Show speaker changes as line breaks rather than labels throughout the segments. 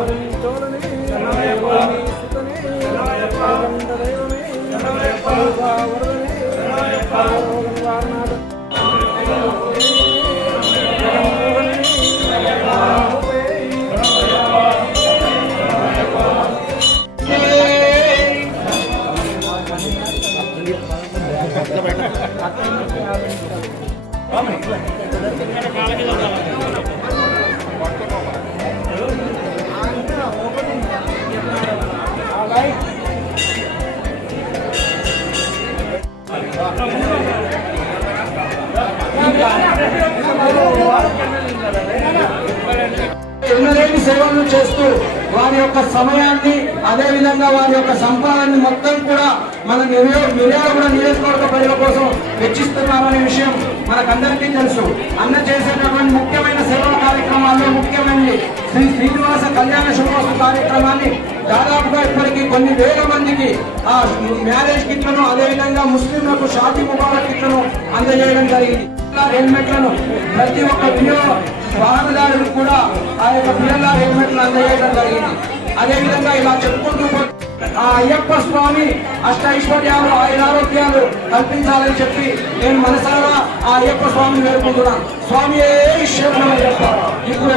Father. సేవలు చేస్తూ వారి యొక్క సమయాన్ని అదే విధంగా వారి యొక్క సంపాదనని మొత్తం కూడా మన మిర్యాలగూడ నియోజకవర్గ ప్రజల కోసం వెచ్చిస్తున్నామనే విషయం మనకందరికీ తెలుసు. అన్న చేసేటటువంటి ముఖ్యమైన సేవా కార్యక్రమాల్లో ముఖ్యమైనది శ్రీ శ్రీనివాస కళ్యాణ శుభోత్సవ కార్యక్రమాన్ని దాదాపుగా ఇప్పటికీ కొన్ని వేల మందికి ఆ మ్యారేజ్ కిట్లను అదేవిధంగా ముస్లింలకు షాదీ ముబారక్ కిట్లను అందజేయడం జరిగింది. హెల్మెట్లను ప్రతి ఒక్క వినియోగ వాహనదారులు కూడా ఆ యొక్క పిల్లల హెల్మెట్లు అందజేయడం జరిగింది. అదేవిధంగా ఇలా చెప్పుకుంటూ ఆ అయ్యప్ప స్వామి అష్ట ఐశ్వర్యాలు ఆయన ఆరోగ్యాలు కల్పించాలని చెప్పి నేను మనసారా ఆ అయ్యప్ప స్వామిని వేడుకుంటున్నాను. స్వామి ఏ శరణం అయ్యప్ప? ఇప్పుడు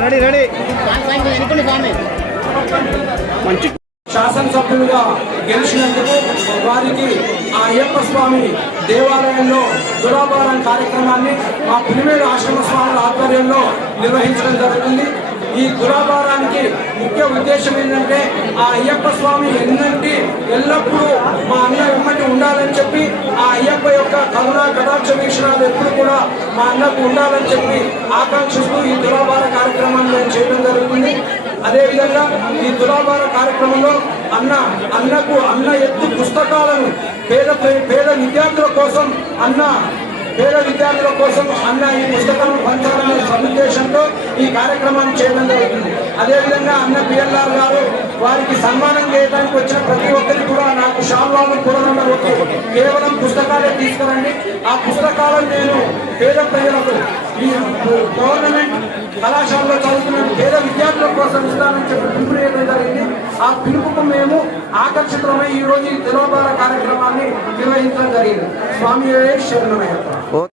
రెడీ రెడీ మంచి
శాసనసభ్యులుగా గెలిచినందుకు వారికి ఆ అయ్యప్ప స్వామి దేవాలయంలో దురాభారం కార్యక్రమాన్ని మా పులిమేడు ఆశ్రమ స్వాముల ఆధ్వర్యంలో నిర్వహించడం జరుగుతుంది. ఈ దురాభారం ఉద్దేశం ఏంటంటే ఆ అయ్యప్ప స్వామి ఎన్నంటి ఎల్లప్పుడూ మా అన్న వెంబడి ఉండాలని చెప్పి ఆ అయ్యప్ప యొక్క కరుణా కటాక్ష వీక్షణాలు ఎప్పుడు కూడా మా అన్నకు ఉండాలని చెప్పి ఆకాంక్షిస్తూ ఈ దురాభార కార్యక్రమాన్ని మేము చేయడం జరుగుతుంది. అదేవిధంగా ఈ దురాభార కార్యక్రమంలో అన్న అన్నకు అన్న ఎత్తు పుస్తకాలను పేద పేద విద్యార్థుల కోసం అన్న పేద విద్యార్థుల కోసం అన్న ఈ పుస్తకం పంచాలనే సదుద్దేశంతో ఈ కార్యక్రమాన్ని చేయడం జరుగుతుంది. అదేవిధంగా అన్న పిఎల్ఆర్ గారు వారికి సన్మానం చేయడానికి వచ్చిన ప్రతి ఒక్కరికి కూడా నాకు షాల్వాలు కూడా ఉండవద్దు కేవలం పుస్తకాలే తీసుకురండి. ఆ పుస్తకాలను నేను పేద ప్రజలకు ఈ గవర్నమెంట్ కళాశాలలో చదువుతున్న పేద విద్యార్థుల కోసం ఇస్తానని చెప్పి పిలుపు చేయడం జరిగింది. ఆ పిలుపుకు మేము ఆకర్షితమై ఈ రోజు ఈ కార్యక్రమాన్ని నిర్వహించడం జరిగింది. స్వామి వివేక్ శరణమయ్యప్ప